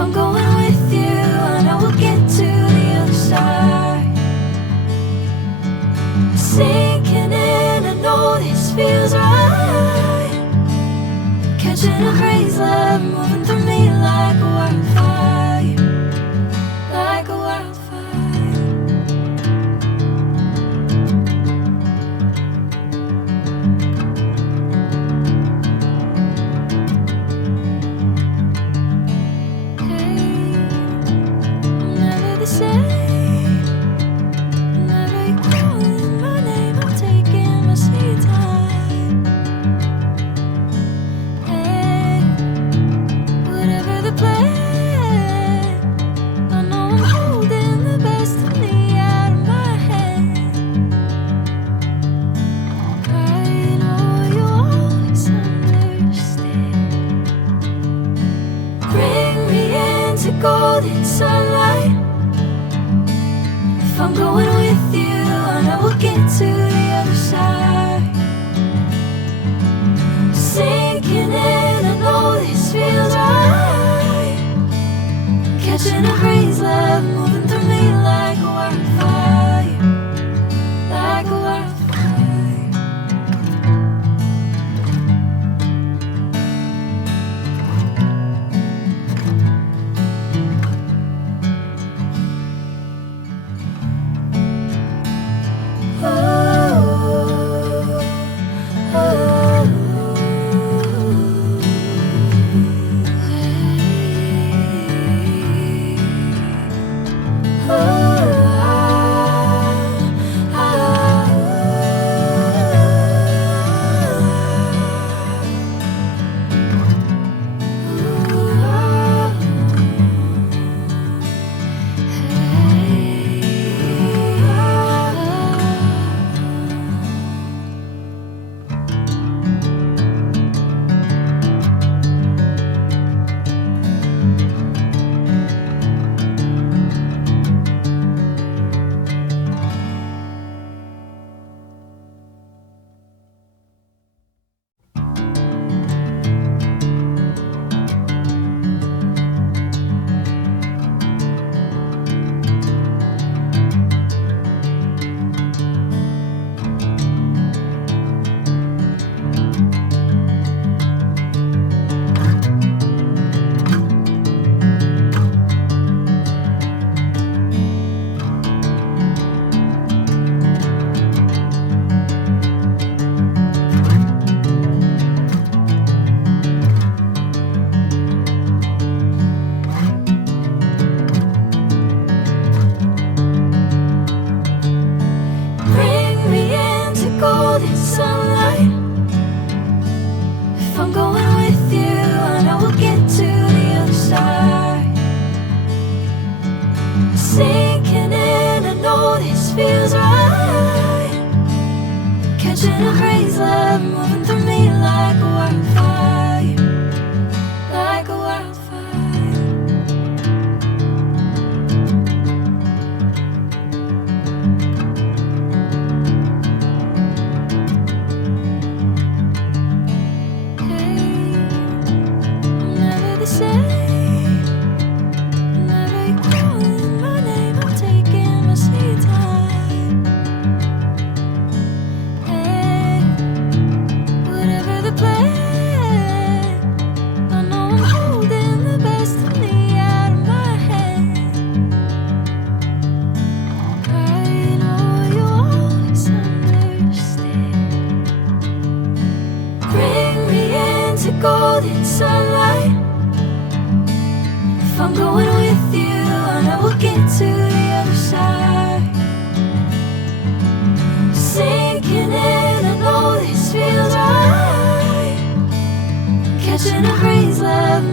I'm going with you, I know we'll get to the other side. Sinking in, I know this feels right. Catching a crazy love, moving through me like a wildfire, like a wildfire. Hey, I'm never the same. Whenever you're calling my name, I'm taking my sweet time. Hey, whatever the plan, I know I'm holding the best of me out of my hand. I know you always understand. Bring me into golden sunlight. If I'm going with you, I know we'll get to the other side. Sinking in, I know this feels right. Catching a crazy love, moving through me like a wildfire, like a wildfire. Bring me into golden sunlight. If I'm going with you, I know we'll get to the other side. Sinking in, I know this feels right. Catching a crazy love, moving through me like a wildfire, like a wildfire. Hey, I'm never the same. Whenever you're calling my name, I'm taking my sweet time. Hey, whatever the plan, I know I'm holding the best of me out of my hand. I know you always understand. Bring me into golden sunlight. If I'm going with you, I know we'll get to the other side. Sinking in, I know this feels right. Catching a crazy love,